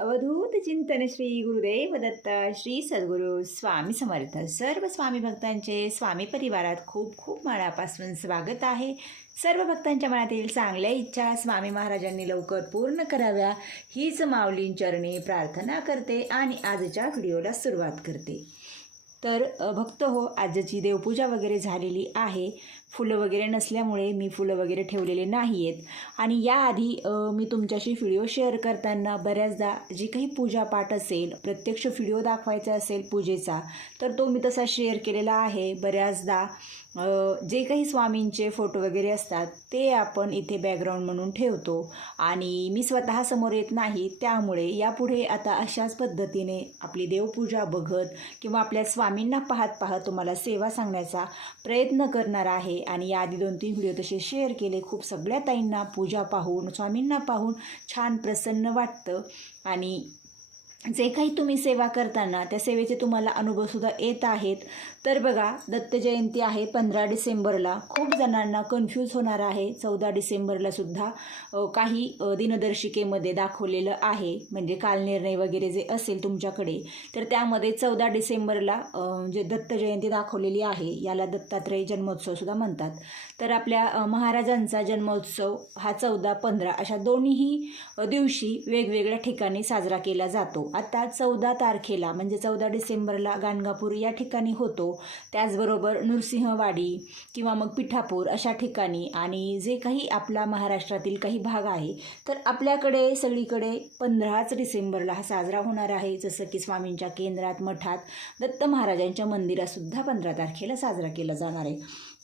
अवधूत चिंतन श्री गुरुदेव दत्त श्री सद्गुरू स्वामी समर्थ. सर्व स्वामी भक्तांचे स्वामी परिवारात खूप खूप मनापासून स्वागत आहे. सर्व भक्तांच्या मनातील चांगल्या इच्छा स्वामी महाराजांनी लवकर पूर्ण कराव्या. हीच माऊलीं चरणी प्रार्थना करते आणि आजच्या व्हिडिओला सुरुवात करते. तर भक्त हो आजची देवपूजा वगैरे झालेली आहे. फुलं वगैरे नसल्यामुळे मी फुलं वगैरे ठेवलेले नाही आहेत आणि याआधी मी तुमच्याशी व्हिडिओ शेअर करताना बऱ्याचदा जी काही पूजापाठ असेल प्रत्यक्ष व्हिडिओ दाखवायचा असेल पूजेचा तर तो मी तसा शेअर केलेला आहे. बऱ्याचदा जे काही स्वामींचे फोटो वगैरे असतात ते आपण इथे बॅकग्राऊंड म्हणून ठेवतो. आणि मी स्वतः समोर येत नाही त्यामुळे यापुढे आता अशाच पद्धतीने आपली देवपूजा बघत किंवा आपल्या स्वामींना पाहत पाहत तुम्हाला सेवा सांगण्याचा प्रयत्न करणार आहे. आणि याआधी दोन तीन व्हिडिओ तसे शेअर केले. खूप सगळ्या ताईंना पूजा पाहून स्वामींना पाहून छान प्रसन्न वाटतं. आणि जे काही तुम्ही सेवा करताना त्या सेवेचे तुम्हाला अनुभवसुद्धा येत आहेत. तर बघा दत्त जयंती आहे पंधरा डिसेंबरला. खूप जणांना कन्फ्यूज होणार आहे चौदा डिसेंबरला सुद्धा काही दिनदर्शिकेमध्ये दाखवलेलं आहे. म्हणजे कालनिर्णय वगैरे जे असेल तुमच्याकडे तर त्यामध्ये चौदा डिसेंबरला जे दत्त जयंती दाखवलेली आहे याला दत्तात्रय जन्मोत्सवसुद्धा म्हणतात. तर आपल्या महाराजांचा जन्मोत्सव हा चौदा पंधरा अशा दोन्हीही दिवशी वेगवेगळ्या ठिकाणी साजरा केला जातो. आता चौदा तारखेला म्हणजे चौदा डिसेंबरला गाणगापूर या ठिकाणी होतो. त्याचबरोबर नृसिंहवाडी किंवा मग पिठापूर अशा ठिकाणी. आणि जे काही आपला महाराष्ट्रातील काही भाग आहे तर आपल्याकडे सगळीकडे पंधराच डिसेंबरला हा साजरा होणार आहे. जसं की स्वामींच्या केंद्रात मठात दत्त महाराजांच्या मंदिरातसुद्धा पंधरा तारखेला साजरा केला जाणार आहे.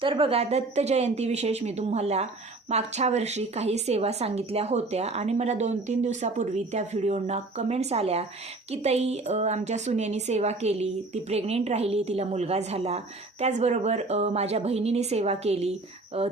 तर बघा दत्त जयंती विशेष मी तुम्हाला मागच्या वर्षी काही सेवा सांगितल्या होत्या आणि मला दोन तीन दिवसापूर्वी त्या व्हिडिओंना कमेंट्स आल्या की ताई आमच्या सुनेनी सेवा केली ती प्रेग्नेंट राहिली तिला मुलगा झाला. त्याचबरोबर माझ्या बहिणीने सेवा केली.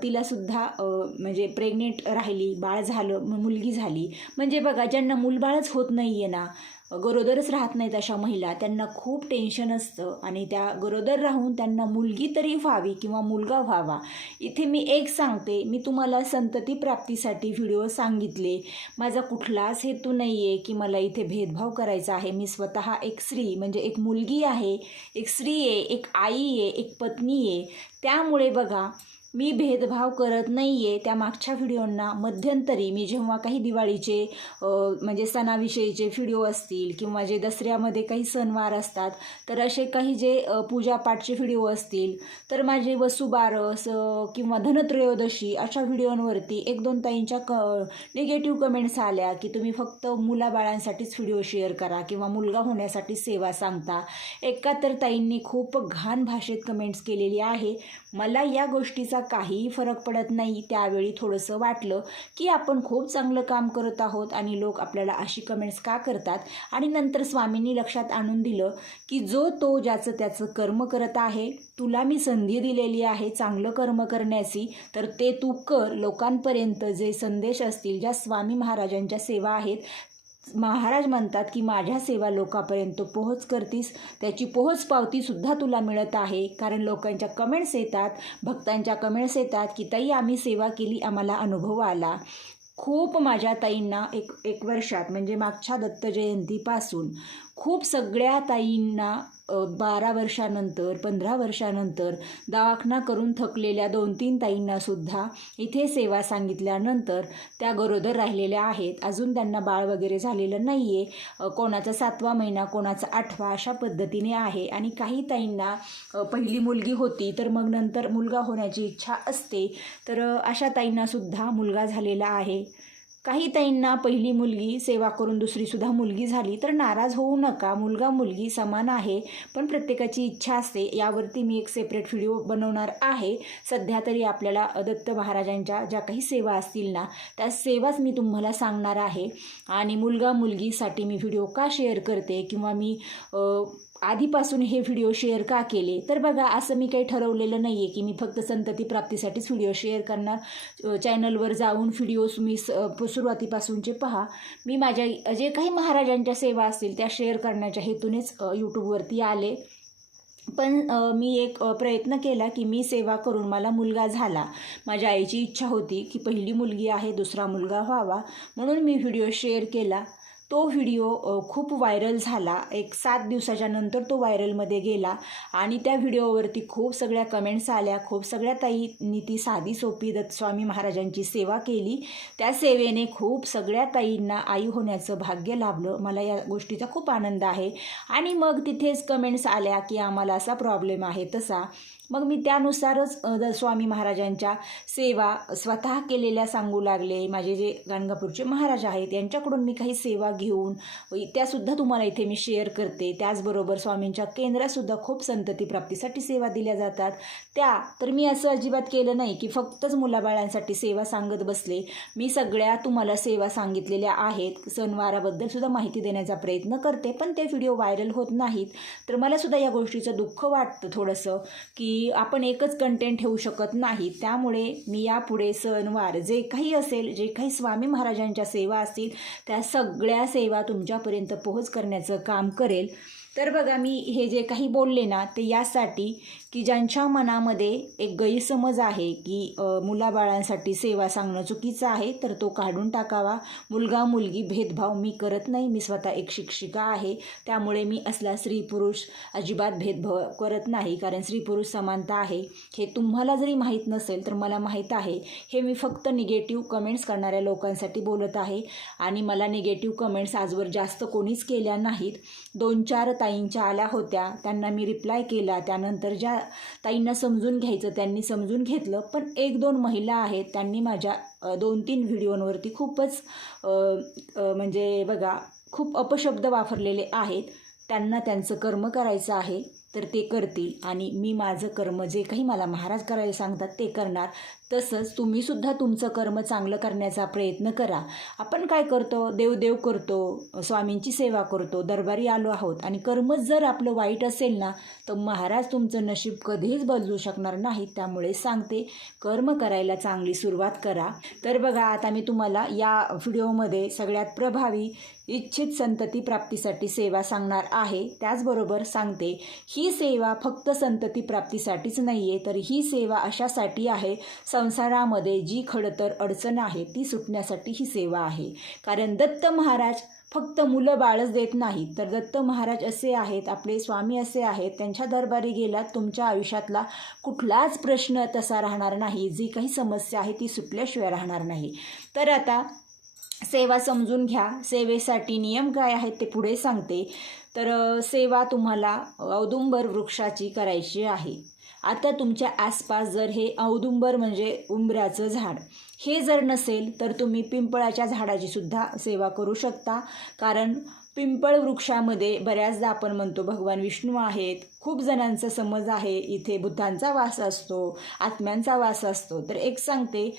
तिलासुद्धा म्हणजे प्रेग्नेंट राहिली बाळ झालं मुलगी झाली. म्हणजे बघा ज्यांना मूलबाळच होत नाही आहे ना गरोदरच राहत नाहीत अशा महिला. त्यांना खूप टेन्शन असतं आणि त्या गरोदर राहून त्यांना मुलगी तरी व्हावी किंवा मुलगा व्हावा. इथे मी एक सांगते मी तुम्हाला संतती प्राप्तीसाठी व्हिडिओ सांगितले. माझा कुठलाच हेतू नाही आहे की मला इथे भेदभाव करायचा आहे. मी स्वतः एक स्त्री म्हणजे एक मुलगी आहे एक स्त्री आहे एक आई आहे एक पत्नी आहे. त्यामुळे बघा मी भेदभाव करत नाही आहे त्या मागच्या व्हिडिओंना. मध्यंतरी मी जेव्हा काही दिवाळीचे म्हणजे सणाविषयीचे व्हिडिओ असतील किंवा जे दसऱ्यामध्ये काही सणवार असतात तर असे काही जे पूजापाठचे व्हिडिओ असतील तर माझे वसुबारस किंवा धनत्रयोदशी अशा व्हिडिओंवरती एक दोन ताईंच्या क निगेटिव्ह कमेंट्स आल्या की तुम्ही फक्त मुलाबाळांसाठीच व्हिडिओ शेअर करा किंवा मुलगा होण्यासाठी सेवा सांगता. एका तर ताईंनी खूप घाण भाषेत कमेंट्स केलेली आहे. मला या गोष्टीचा काहीही फरक पडत नाही. त्यावेळी थोडंसं वाटलं की आपण खूप चांगलं काम करत आहोत आणि लोक आपल्याला अशी कमेंट्स का करतात? आणि नंतर स्वामींनी लक्षात आणून दिलं की जो तो ज्याचं त्याचं कर्म करत आहे तुला मी संधी दिलेली आहे चांगलं कर्म करण्याची तर ते तू कर. लोकांपर्यंत जे संदेश असतील ज्या स्वामी महाराजांच्या सेवा आहेत महाराज म्हणतात की माझ्या सेवा लोकापर्यंत पोहोच करतीस त्याची पोहोच पावतीसुद्धा तुला मिळत आहे. कारण लोकांच्या कमेंट्स येतात भक्तांच्या कमेंट्स येतात की ताई आम्ही सेवा केली आम्हाला अनुभव आला. खूप माझ्या ताईंना एक एक वर्षात म्हणजे मागच्या दत्त जयंतीपासून खूप सगळ्या ताईंना बारा वर्षानंतर पंधरा वर्षानंतर दवाखाना करून थकलेल्या दोन तीन ताईंनासुद्धा इथे सेवा सांगितल्यानंतर त्या गरोदर राहिलेल्या आहेत. अजून त्यांना बाळ वगैरे झालेलं नाही आहे कोणाचा सातवा महिना कोणाचा आठवा अशा पद्धतीने आहे. आणि काही ताईंना पहिली मुलगी होती तर मग नंतर मुलगा होण्याची इच्छा असते. तर अशा ताईंनासुद्धा मुलगा झालेला आहे. काही ताईंना पहिली मुलगी सेवा करून दुसरीसुद्धा मुलगी झाली तर नाराज होऊ नका. मुलगा मुलगी समान आहे पण प्रत्येकाची इच्छा असते. यावरती मी एक सेपरेट व्हिडिओ बनवणार आहे. सध्या तरी आपल्याला दत्त महाराजांच्या ज्या काही सेवा असतील ना त्या सेवाच मी तुम्हाला सांगणार आहे. आणि मुलगा मुलगीसाठी मी व्हिडिओ का शेअर करते? किंवा मी आधीपासून हे व्हिडिओ शेअर का केले? तर बघा असं मी काही ठरवलेलं नाही आहे की मी फक्त संतती प्राप्तीसाठीच व्हिडिओ शेअर करणार. चॅनलवर जाऊन व्हिडिओज मी स सुरुवातीपासूनचे पहा. मी माझ्या जे काही महाराजांच्या सेवा असतील त्या शेअर करण्याच्या हेतूनेच यूट्यूबवरती आले. पण मी एक प्रयत्न केला की मी सेवा करून मला मुलगा झाला. माझ्या आईची इच्छा होती की पहिली मुलगी आहे दुसरा मुलगा व्हावा. म्हणून मी व्हिडिओ शेअर केला. तो व्हिडिओ खूप व्हायरल झाला. एक सात दिवसाच्या नंतर तो व्हायरलमध्ये गेला. आणि त्या व्हिडिओवरती खूप सगळ्या कमेंट्स आल्या. खूप सगळ्या ताईंनी ती साधी सोपी दत्त स्वामी महाराजांची सेवा केली. त्या सेवेने खूप सगळ्या ताईंना आई होण्याचं भाग्य लाभलं. मला या गोष्टीचा खूप आनंद आहे. आणि मग तिथेच कमेंट्स आल्या की आम्हाला असा प्रॉब्लेम आहे तसा. मग मी त्यानुसारच द स्वामी महाराजांच्या सेवा स्वतः केलेल्या सांगू लागले. माझे जे गाणगापूरचे महाराज आहेत यांच्याकडून मी काही सेवा घेऊन त्यासुद्धा तुम्हाला इथे मी शेअर करते. त्याचबरोबर स्वामींच्या केंद्रातसुद्धा खूप संतती प्राप्तीसाठी सेवा दिल्या जातात. त्या तर मी असं अजिबात केलं नाही की फक्तच मुलाबाळांसाठी सेवा सांगत बसले. मी सगळ्या तुम्हाला सेवा सांगितलेल्या आहेत. सणवाराबद्दल सुद्धा माहिती देण्याचा प्रयत्न करते पण ते व्हिडिओ व्हायरल होत नाहीत. तर मला सुद्धा या गोष्टीचं दुःख वाटतं थोडंसं की की आपण एकच कंटेंट ठेवू शकत नाही. त्यामुळे मी यापुढे सणवार जे काही असेल जे काही स्वामी महाराजांच्या सेवा असतील त्या सगळ्या सेवा तुमच्यापर्यंत पोहोच करण्याचं काम करेल. तर बघा मी हे जे काही बोलले ना ते यासाठी की ज्यांच्या मनामध्ये एक गैरसमज आहे की मुलाबाळांसाठी सेवा सांगणं चुकीचं आहे तर तो काढून टाकावा. मुलगा मुलगी भेदभाव मी करत नाही. मी स्वतः एक शिक्षिका आहे. त्यामुळे मी असला स्त्री पुरुष अजिबात भेदभाव करत नाही कारण स्त्री पुरुष समानता आहे. हे तुम्हाला जरी माहीत नसेल तर मला माहीत आहे. हे मी फक्त निगेटिव्ह कमेंट्स करणाऱ्या लोकांसाठी बोलत आहे. आणि मला निगेटिव्ह कमेंट्स आजवर जास्त कोणीच केल्या नाहीत. दोन चार ताईंच्या आल्या होत्या. त्यांना मी रिप्लाय केला. त्यानंतर ज्या ताईंना समजून घ्यायचं त्यांनी समजून घेतलं. पण एक दोन महिला आहेत त्यांनी माझ्या दोन तीन व्हिडिओंवरती खूपच म्हणजे बघा खूप अपशब्द वापरलेले आहेत. त्यांना त्यांचं कर्म करायचं आहे. तर ते करतील आणि मी माझं कर्म जे काही मला महाराज करायला सांगतात ते करणार. तसंच तुम्हीसुद्धा तुमचं कर्म चांगलं करण्याचा प्रयत्न करा. आपण काय करतो? देवदेव करतो स्वामींची सेवा करतो दरबारी आलो आहोत आणि कर्मच जर आपलं वाईट असेल ना तर महाराज तुमचं नशीब कधीच बदलू शकणार नाही त्यामुळे सांगते कर्म करायला चांगली सुरुवात करा. तर बघा आता मी तुम्हाला या व्हिडिओमध्ये सगळ्यात प्रभावी इच्छित संतती प्राप्तीसाठी सेवा सांगणार आहे. त्याचबरोबर सांगते ही सेवा फक्त संतती प्राप्तीसाठीच नाही आहे तर ही सेवा अशासाठी आहे संसारामध्ये जी खडतर अडचण आहे ती सुटण्यासाठी ही सेवा आहे. कारण दत्त महाराज फक्त मुलं बाळच देत नाहीत. तर दत्त महाराज असे आहेत आपले स्वामी असे आहेत त्यांच्या दरबारी गेलात तुमच्या आयुष्यातला कुठलाच प्रश्न तसा राहणार नाही. जी काही समस्या आहे ती सुटल्याशिवाय राहणार नाही. तर आता सेवा समजून घ्या. सेवेसाठी नियम काय आहेत ते पुढे सांगते. तर सेवा तुम्हाला औदुंबर वृक्षाची करायची आहे. आता तुमच्या आसपास जर हे औदुंबर म्हणजे उंबऱ्याचं झाड हे जर नसेल तर तुम्ही पिंपळाच्या झाडाची सुद्धा सेवा करू शकता. कारण पिंपळ वृक्षामध्ये बऱ्याचदा आपण म्हणतो भगवान विष्णू आहेत खूप जणांचा समज आहे इथे बुद्धांचा वास असतो आत्म्यांचा वास असतो. तर एक सांगते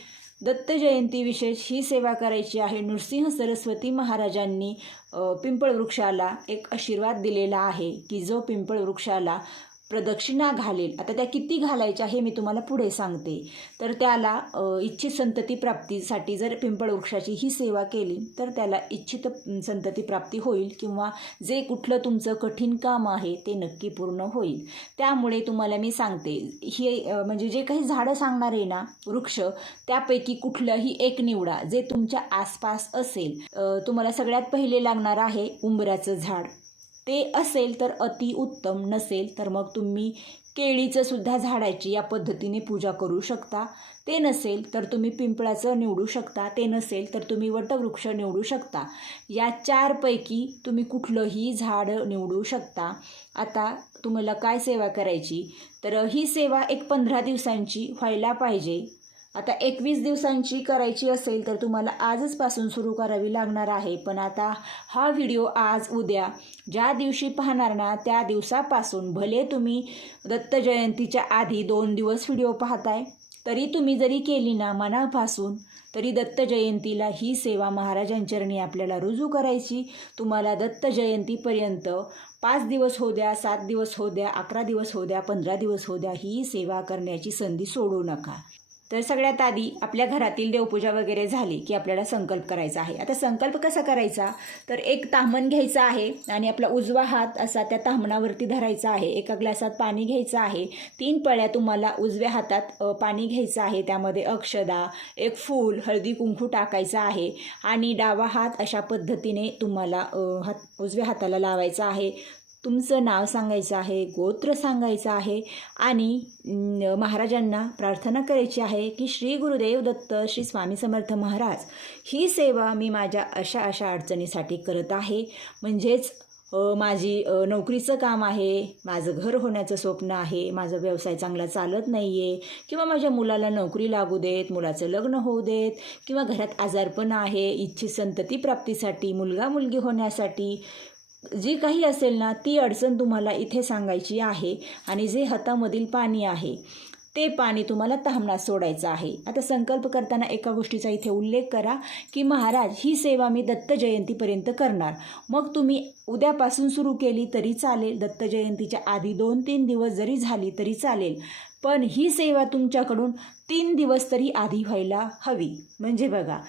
दत्त जयंती विशेष ही सेवा करायची आहे. नृसिंह सरस्वती महाराजांनी पिंपळ वृक्षाला एक आशीर्वाद दिलेला आहे की जो पिंपळ वृक्षाला प्रदक्षिणा घालेल. आता त्या किती घालायच्या हे मी तुम्हाला पुढे सांगते. तर त्याला इच्छित संतती प्राप्तीसाठी जर पिंपळ वृक्षाची ही सेवा केली तर त्याला इच्छित संतती प्राप्ती होईल किंवा जे कुठलं तुमचं कठीण काम आहे ते नक्की पूर्ण होईल. त्यामुळे तुम्हाला मी सांगते हे म्हणजे जे काही झाडं सांगणार आहे ना वृक्ष त्यापैकी कुठलंही एक निवडा जे तुमच्या आसपास असेल. तुम्हाला सगळ्यात पहिले लागणार आहे उंबराचं झाड. ते असेल तर अति उत्तम नसेल तर मग तुम्ही केळीचं सुद्धा झाडाची या पद्धतीने पूजा करू शकता. ते नसेल तर तुम्ही पिंपळाचं निवडू शकता. ते नसेल तर तुम्ही वटवृक्ष निवडू शकता. या चारपैकी तुम्ही कुठलंही झाड निवडू शकता. आता तुम्हाला काय सेवा करायची? तर ही सेवा एक पंधरा दिवसांची व्हायला पाहिजे. आता एकवीस दिवसांची करायची असेल तर तुम्हाला आजच पासून सुरू करावी लागणार आहे. पण आता हा व्हिडिओ आज उद्या ज्या दिवशी पाहणार ना त्या दिवसापासून भले तुम्ही दत्त जयंतीच्या आधी दोन दिवस व्हिडिओ पाहताय तरी तुम्ही जरी केली ना मनापासून तरी दत्त जयंतीला ही सेवा महाराजांचरणी आपल्याला रुजू करायची. तुम्हाला दत्त जयंतीपर्यंत पाच दिवस हो द्या सात दिवस हो द्या अकरा दिवस हो द्या पंधरा दिवस हो द्या ही सेवा करण्याची संधी सोडू नका. तर सगळ्यात आधी आपल्या घरातील देवपूजा वगैरे झाली की आपल्याला संकल्प करायचा आहे. आता संकल्प कसा करायचा? तर एक ताम्हण घ्यायचा आहे आणि आपला उजवा हात असा त्या ताम्हणावरती धरायचा आहे. एका ग्लासात पाणी घ्यायचं आहे. तीन पळ्या तुम्हाला उजव्या हातात पाणी घ्यायचं आहे. त्यामध्ये अक्षदा एक फूल हळदी कुंकू टाकायचं आहे आणि डावा हात अशा पद्धतीने तुम्हाला हात उजव्या हाताला लावायचा आहे. तुमचं नाव सांगायचं आहे गोत्र सांगायचं आहे आणि महाराजांना प्रार्थना करायची आहे की श्री गुरुदेव दत्त श्री स्वामी समर्थ महाराज ही सेवा मी माझ्या अशा अशा अडचणीसाठी करत आहे. म्हणजेच माझी नोकरीचं काम आहे माझं घर होण्याचं स्वप्न आहे माझा व्यवसाय चांगला चालत नाही आहे किंवा माझ्या मुलाला नोकरी लागू देत मुलाचं लग्न होऊ देत किंवा घरात आजारपण आहे इच्छित संतती प्राप्तीसाठी मुलगा मुलगी होण्यासाठी जी काही असेल ना ती अडचण तुम्हाला इथे सांगायची आहे आणि जे हातामधील पाणी आहे ते पाणी तुम्हाला तामणात सोडायचं आहे. आता संकल्प करताना एका गोष्टीचा इथे उल्लेख करा की महाराज ही सेवा मी दत्त जयंतीपर्यंत करणार. मग तुम्ही उद्यापासून सुरू केली तरी चालेल दत्त जयंतीच्या आधी दोन तीन दिवस जरी झाली तरी चालेल. पण ही सेवा तुमच्याकडून तीन दिवस तरी आधी व्हायला हवी. म्हणजे बघा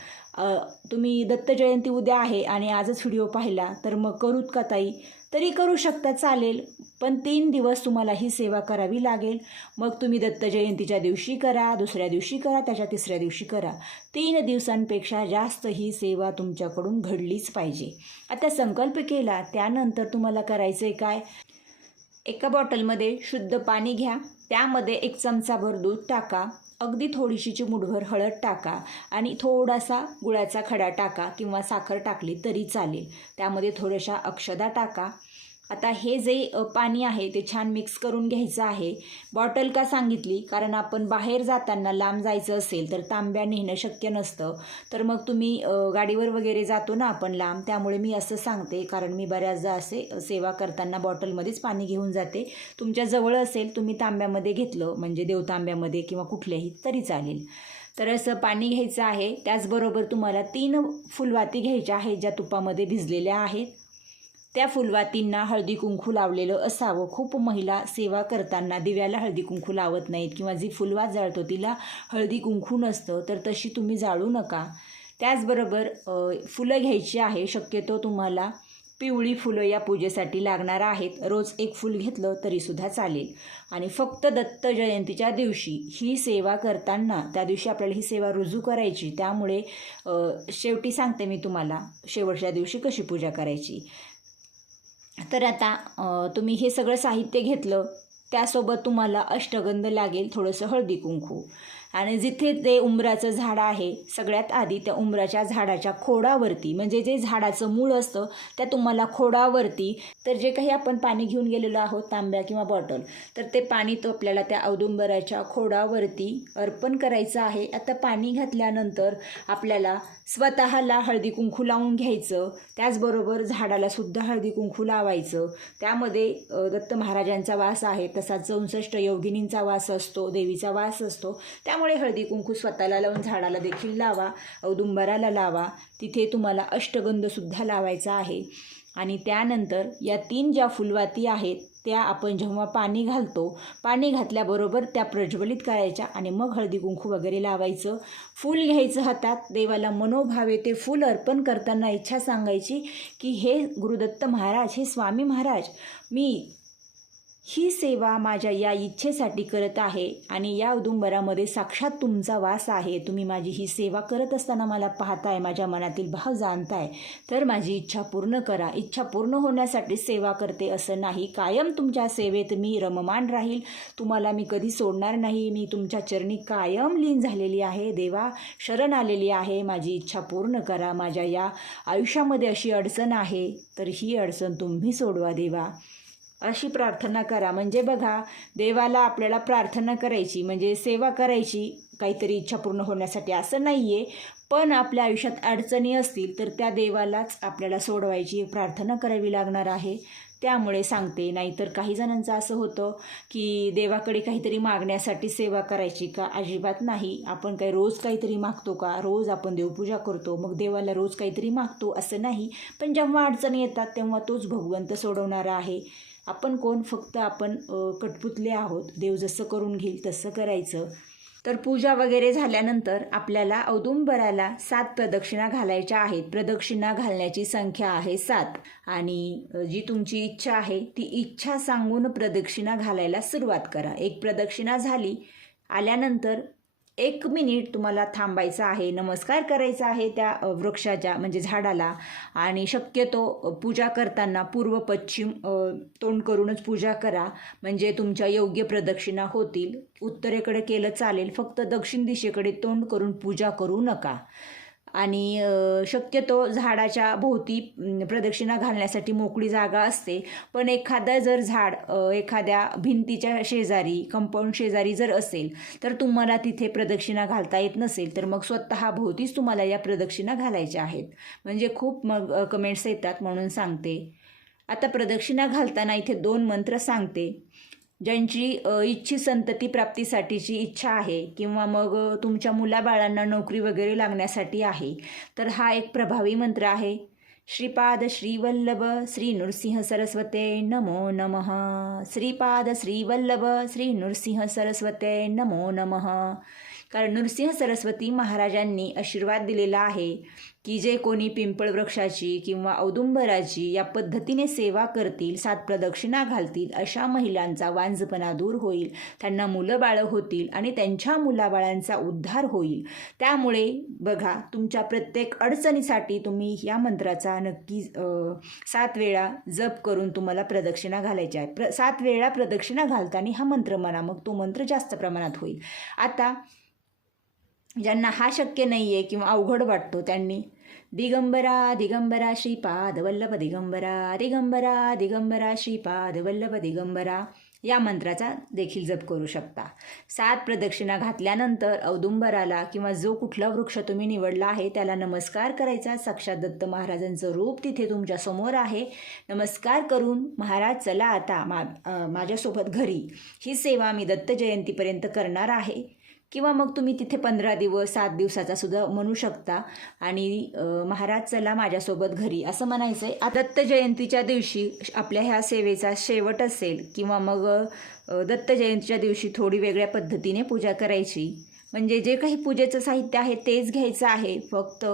तुम्ही दत्त जयंती उद्या आहे आणि आजच व्हिडिओ पाहिला तर मग करूत का ताई? तरी करू शकता चालेल पण तीन दिवस तुम्हाला ही सेवा करावी लागेल. मग तुम्ही दत्त जयंतीच्या दिवशी करा दुसऱ्या दिवशी करा त्याच्या तिसऱ्या दिवशी करा. तीन दिवसांपेक्षा जास्त ही सेवा तुमच्याकडून घडलीच पाहिजे. आता संकल्प केला त्यानंतर तुम्हाला करायचं आहे काय? एका बॉटलमध्ये शुद्ध पाणी घ्या त्यामध्ये एक चमचाभर दूध टाका. अगदी थोडीशी चिमूटभर हळद टाका आणि थोडासा गुळाचा खडा टाका किंवा साखर टाकली तरी चालेल. त्यामध्ये थोड्याशा अक्षदा टाका. आता हे जे पाणी आहे ते छान मिक्स करून घ्यायचं आहे. बॉटल का सांगितली? कारण आपण बाहेर जाताना लांब जायचं असेल तर तांब्या नेणं शक्य नसतं. तर मग तुम्ही गाडीवर वगैरे जातो ना आपण लांब त्यामुळे मी असं सांगते. कारण मी बऱ्याचदा असे सेवा करताना बॉटलमध्येच पाणी घेऊन जाते. तुमच्या जवळ असेल तुम्ही तांब्यामध्ये घेतलं म्हणजे देवतांब्यामध्ये किंवा कुठल्याही तरी चालेल. तर असं पाणी घ्यायचं आहे. त्याचबरोबर तुम्हाला तीन फुलवाती घ्यायच्या आहेत ज्या तुपामध्ये भिजलेल्या आहेत. त्या फुलवातींना हळदी कुंकू लावलेलं असावं. खूप महिला सेवा करताना दिव्याला हळदी कुंकू लावत नाहीत किंवा जी फुलवात जाळतो तिला हळदी कुंकू नसतं तर तशी तुम्ही जाळू नका. त्याचबरोबर फुलं घ्यायची आहे शक्यतो तुम्हाला पिवळी फुलं या पूजेसाठी लागणार आहेत. रोज एक फूल घेतलं तरीसुद्धा चालेल. आणि फक्त दत्त जयंतीच्या दिवशी ही सेवा करताना त्या दिवशी आपल्याला ही सेवा रुजू करायची. त्यामुळे शेवटी सांगते मी तुम्हाला शेवटच्या दिवशी कशी पूजा करायची? तर आता तुम्ही हे सगळं साहित्य घेतलं त्यासोबत तुम्हाला अष्टगंध लागेल थोडंसं हळदी कुंकू. आणि जिथे ते उंबराचं झाड आहे सगळ्यात आधी त्या उंबराच्या झाडाच्या खोडावरती म्हणजे जे झाडाचं मूळ असतं त्या तुम्हाला खोडावरती तर जे काही आपण पाणी घेऊन गेलेलो आहोत तांब्या किंवा बॉटल तर ते पाणी तो आपल्याला त्या औदुंबराच्या खोडावरती अर्पण करायचं आहे. आता पाणी घातल्यानंतर आपल्याला स्वतःला हळदी कुंकू लावून घ्यायचं त्याचबरोबर झाडाला सुद्धा हळदी कुंकू लावायचं. त्यामध्ये दत्त महाराजांचा वास आहे तसा चौसष्ट योगिनींचा वास असतो देवीचा वास असतो. त्यामुळे हळदी कुंकू स्वतःला लावून झाडाला देखील लावा औदुंबराला लावा. तिथे तुम्हाला अष्टगंधसुद्धा लावायचा आहे. आणि त्यानंतर या तीन ज्या फुलवाती आहेत त्या आपण जेव्हा पाणी घालतो पाणी घातल्याबरोबर त्या प्रज्वलित करायच्या आणि मग हळदी कुंकू वगैरे लावायचं. फूल घ्यायचं हातात देवाला मनोभावे ते फूल अर्पण करताना इच्छा सांगायची की हे गुरुदत्त महाराज हे स्वामी महाराज मी ही सेवा माझ्या या इच्छेसाठी करत आहे आणि या उदुंबरामध्ये साक्षात तुमचा वास आहे. तुम्ही माझी ही सेवा करत असताना मला पाहताय माझ्या मनातील भाव जाणताय. तर माझी इच्छा पूर्ण करा. इच्छा पूर्ण होण्यासाठी सेवा करते असं नाही. कायम तुमच्या सेवेत मी रममान राहील. तुम्हाला मी कधी सोडणार नाही. मी तुमच्या चरणी कायम लीन झालेली आहे. देवा शरण आलेली आहे. माझी इच्छा पूर्ण करा. माझ्या या आयुष्यामध्ये अशी अडचण आहे तर ही अडचण तुम्ही सोडवा देवा. अशी प्रार्थना करा. म्हणजे बघा देवाला आपल्याला प्रार्थना करायची म्हणजे सेवा करायची काहीतरी इच्छा पूर्ण होण्यासाठी असं नाही आहे पण आपल्या आयुष्यात अडचणी असतील तर त्या देवालाच आपल्याला सोडवायची प्रार्थना करावी लागणार आहे. त्यामुळे सांगते नाहीतर काही जणांचं असं होतं की देवाकडे काहीतरी मागण्यासाठी सेवा करायची का? अजिबात नाही. आपण काही रोज काहीतरी मागतो का? रोज आपण देवपूजा करतो मग देवाला रोज काहीतरी मागतो असं नाही. पण जेव्हा अडचणी येतात तेव्हा तोच भगवंत सोडवणारा आहे. आपण कोण फक्त आपण कठपुतले कटपुतले आहोत देव जसं करून घेईल तसं करायचं. तर पूजा वगैरे झाल्यानंतर आपल्याला औदुंबराला सात प्रदक्षिणा घालायच्या आहेत. प्रदक्षिणा घालण्याची संख्या आहे सात. आणि जी तुमची इच्छा आहे ती इच्छा सांगून प्रदक्षिणा घालायला सुरुवात करा. एक प्रदक्षिणा झाली आल्यानंतर एक मिनिट तुम्हाला थांबायचं आहे नमस्कार करायचा आहे त्या वृक्षाच्या म्हणजे झाडाला. आणि शक्यतो पूजा करताना पूर्व पश्चिम तोंड करूनच पूजा करा. म्हणजे तुमच्या योग्य प्रदक्षिणा होतील. उत्तरेकडे केलं चालेल. फक्त दक्षिण दिशेकडे तोंड करून पूजा करू नका. आणि शक्यतो झाडाच्या भोवती प्रदक्षिणा घालण्यासाठी मोकळी जागा असते. पण एखादं जर झाड एखाद्या भिंतीच्या शेजारी कंपाऊंड शेजारी जर असेल तर तुम्हाला तिथे प्रदक्षिणा घालता येत नसेल तर मग स्वतः भोवतीच तुम्हाला या प्रदक्षिणा घालायच्या आहेत. म्हणजे खूप मग कमेंट्स येतात म्हणून सांगते. आता प्रदक्षिणा घालताना इथे दोन मंत्र सांगते. ज्यांची इच्छी इच्छित संतती प्राप्तीसाठीची इच्छा आहे किंवा मग तुमच्या मुलाबाळांना नोकरी वगैरे लागण्यासाठी आहे तर हा एक प्रभावी मंत्र आहे. श्रीपाद श्रीवल्लभ श्री नृसिंह सरस्वते नमो नमः. श्रीपाद श्रीवल्लभ श्री नृसिंह सरस्वते नमो नमः. कारण नृसिंह सरस्वती महाराजांनी आशीर्वाद दिलेला आहे की जे कोणी पिंपळ वृक्षाची किंवा औदुंबराची या पद्धतीने सेवा करतील सात प्रदक्षिणा घालतील अशा महिलांचा वांझपणा दूर होईल त्यांना मुलं बाळं होतील आणि त्यांच्या मुलाबाळांचा उद्धार होईल. त्यामुळे बघा तुमच्या प्रत्येक अडचणीसाठी तुम्ही या मंत्राचा नक्की सात वेळा जप करून तुम्हाला प्रदक्षिणा घालायच्या आहे प्र सात वेळा प्रदक्षिणा घालताना हा मंत्र म्हणा मग तो मंत्र जास्त प्रमाणात होईल. आता ज्यांना हा शक्य नाही आहे किंवा अवघड वाटतो त्यांनी. दिगंबरा दिगंबरा श्रीपाद वल्लभ दिगंबरा दिगंबरा दिगंबरा श्रीपाद वल्लभ दिगंबरा या मंत्राचा देखील जप करू शकता. सात प्रदक्षिणा घातल्यानंतर औदुंबराला किंवा जो कुठला वृक्ष तुम्ही निवडला आहे त्याला नमस्कार करायचा. साक्षात दत्त महाराजांचं रूप तिथे तुमच्यासमोर आहे. नमस्कार करून महाराज चला आता मा माझ्यासोबत घरी. ही सेवा मी दत्त जयंतीपर्यंत करणार आहे. किंवा मग तुम्ही तिथे पंधरा दिवस सात दिवसाचा सुद्धा म्हणू शकता. आणि महाराज चला माझ्यासोबत घरी असं म्हणायचं आहे दत्त जयंतीच्या दिवशी आपल्या ह्या सेवेचा शेवट असेल किंवा मग दत्त जयंतीच्या दिवशी थोडी वेगळ्या पद्धतीने पूजा करायची. म्हणजे जे काही पूजेचं साहित्य आहे तेच घ्यायचं आहे फक्त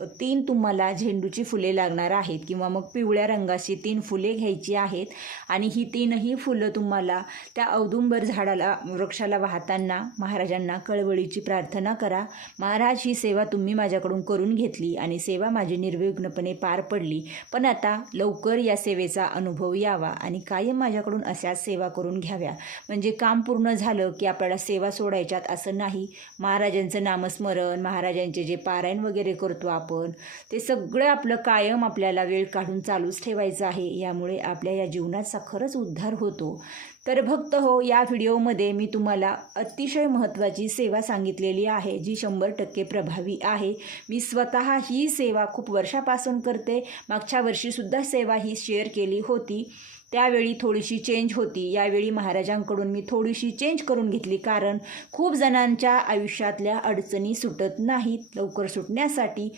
तीन तुम्हाला झेंडूची फुले लागणार आहेत किंवा मग पिवळ्या रंगाची तीन फुले घ्यायची आहेत. आणि ही तीनही फुलं तुम्हाला त्या औदुंबर झाडाला वृक्षाला वाहताना महाराजांना कळवळीची प्रार्थना करा. महाराज ही सेवा तुम्ही माझ्याकडून करून घेतली आणि सेवा माझी निर्विघ्नपणे पार पडली. पण आता लवकर या सेवेचा अनुभव यावा आणि कायम माझ्याकडून अशाच सेवा करून घ्याव्या. म्हणजे काम पूर्ण झालं की आपल्याला सेवा सोडायच्यात असं नाही. महाराजांचं नामस्मरण महाराजांचे जे पारायण वगैरे करतो आपण आपण. ते सगळं आपलं कायम आपल्याला वेळ काढून चालूच ठेवायचं आहे. यामुळे आपल्या या जीवनाचा खरंच उद्धार होतो. तर भक्त हो या व्हिडिओमध्ये मी तुम्हाला अतिशय महत्त्वाची सेवा सांगितलेली आहे जी शंभर टक्के प्रभावी आहे. मी स्वतः ही सेवा खूप वर्षापासून करते. मागच्या वर्षीसुद्धा सेवा ही शेअर केली होती. त्यावेळी थोडीशी चेंज होती. यावेळी महाराजांकडून मी थोडीशी चेंज करून घेतली. कारण खूप जणांच्या आयुष्यातल्या अडचणी सुटत नाहीत. लवकर सुटण्यासाठी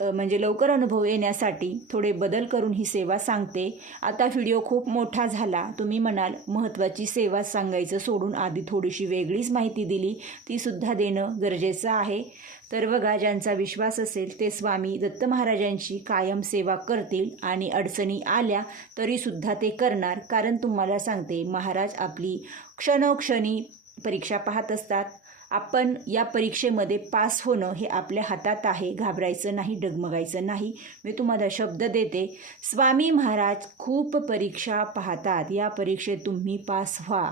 म्हणजे लवकर अनुभव येण्यासाठी थोडे बदल करून ही सेवा सांगते. आता व्हिडिओ खूप मोठा झाला. तुम्ही म्हणाल महत्त्वाची सेवा सांगायचं सोडून आधी थोडीशी वेगळीच माहिती दिली. तीसुद्धा देणं गरजेचं आहे. तर बघा ज्यांचा विश्वास असेल ते स्वामी दत्त महाराजांची कायम सेवा करतील आणि अडचणी आल्या तरीसुद्धा ते करणार. कारण तुम्हाला सांगते महाराज आपली क्षणोक्षणी परीक्षा पाहत असतात. आपण या परीक्षेमध्ये पास होणं हे आपल्या हातात आहे. घाबरायचं नाही डगमगायचं नाही. मी तुम्हाला शब्द देते स्वामी महाराज खूप परीक्षा पाहतात. या परीक्षेत तुम्ही पास व्हा.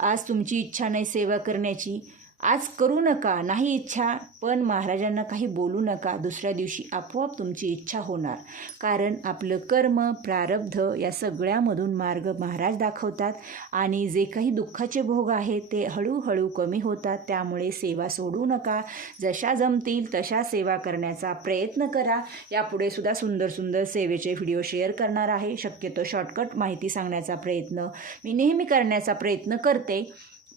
आज तुमची इच्छा नाही सेवा करण्याची. आज करू नका नाही इच्छा पण महाराजांना काही बोलू नका. दुसऱ्या दिवशी आपोआप तुमची इच्छा होणार. कारण आपलं कर्म प्रारब्ध या सगळ्यामधून मार्ग महाराज दाखवतात आणि जे काही दुःखाचे भोग आहेत ते हळूहळू कमी होतात. त्यामुळे सेवा सोडू नका. जशा जमतील तशा सेवा करण्याचा प्रयत्न करा. यापुढे सुद्धा सुंदर सुंदर सेवेचे व्हिडिओ शेअर करणार आहे. शक्यतो शॉर्टकट माहिती सांगण्याचा प्रयत्न मी नेहमी करण्याचा प्रयत्न करते.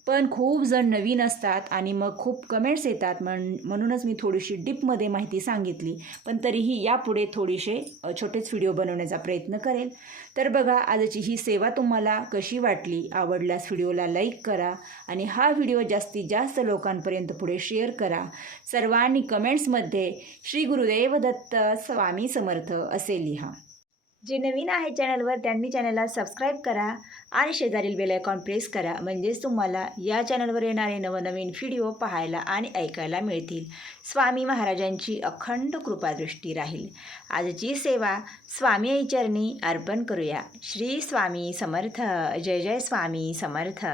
पण खूप जण नवीन असतात आणि मग खूप कमेंट्स येतात. म्हण म्हणूनच मी थोडीशी डीपमध्ये माहिती सांगितली. पण तरीही यापुढे थोडीसे छोटेच व्हिडिओ बनवण्याचा प्रयत्न करेल. तर बघा आजची ही सेवा तुम्हाला कशी वाटली? आवडल्यास व्हिडिओला लाईक करा आणि हा व्हिडिओ जास्तीत जास्त लोकांपर्यंत पुढे शेअर करा. सर्वांनी कमेंट्समध्ये श्री गुरुदेव दत्त स्वामी समर्थ असे लिहा. जे नवीन आहे चॅनलवर त्यांनी चॅनलला सबस्क्राईब करा आणि शेजारील बेल आयकॉन प्रेस करा. म्हणजेच तुम्हाला या चॅनलवर येणारे नवनवीन व्हिडिओ पाहायला आणि ऐकायला मिळतील. स्वामी महाराजांची अखंड कृपादृष्टी राहील. आजची सेवा स्वामी आई चरणी अर्पण करूया. श्री स्वामी समर्थ. जय जय स्वामी समर्थ.